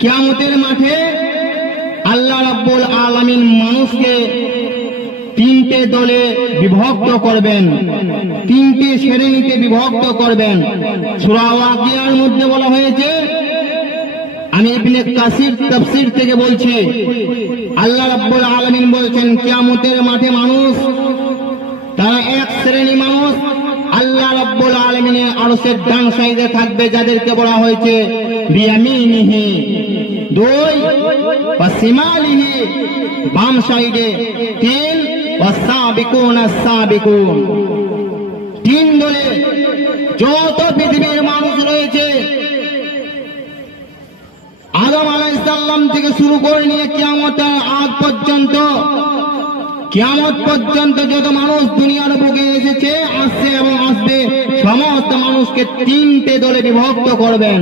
কিয়ামতের মাঠে আল্লাহ রাব্বুল আলামিন মানুষকে তিনটে দলে বিভক্ত করবেন, তিনটি শ্রেণীতে বিভক্ত করবেন। সূরা ওয়াকিয়ার মধ্যে বলা হয়েছে, আমি ইবনে কাসির তাফসীর থেকে বলছি, আল্লাহ রাব্বুল আলামিন বলছেন কিয়ামতের মাঠে মানুষ, তারা এক শ্রেণী মানুষ আল্লাহ রাব্বুল আলামিনের আরশের ডান সাইডে থাকবে, যাদেরকে বলা হয়েছে বিয়ামিনিহি, দুই ওয়াসিমালিহি বাম সাইডে, তিন ওয়াসাবিকুনা সাবিকুন। তিন দলে যত পৃথিবীর মানুষ রয়েছে, আদম আলাইহিস সালাম থেকে শুরু করে নিয়ে কিয়ামতের আগ পর্যন্ত, কিয়ামত পর্যন্ত যত মানুষ দুনিয়ার বুকে এসেছে, আসছে এবং আসবে, সমস্ত মানুষকে তিনটে দলে বিভক্ত করবেন।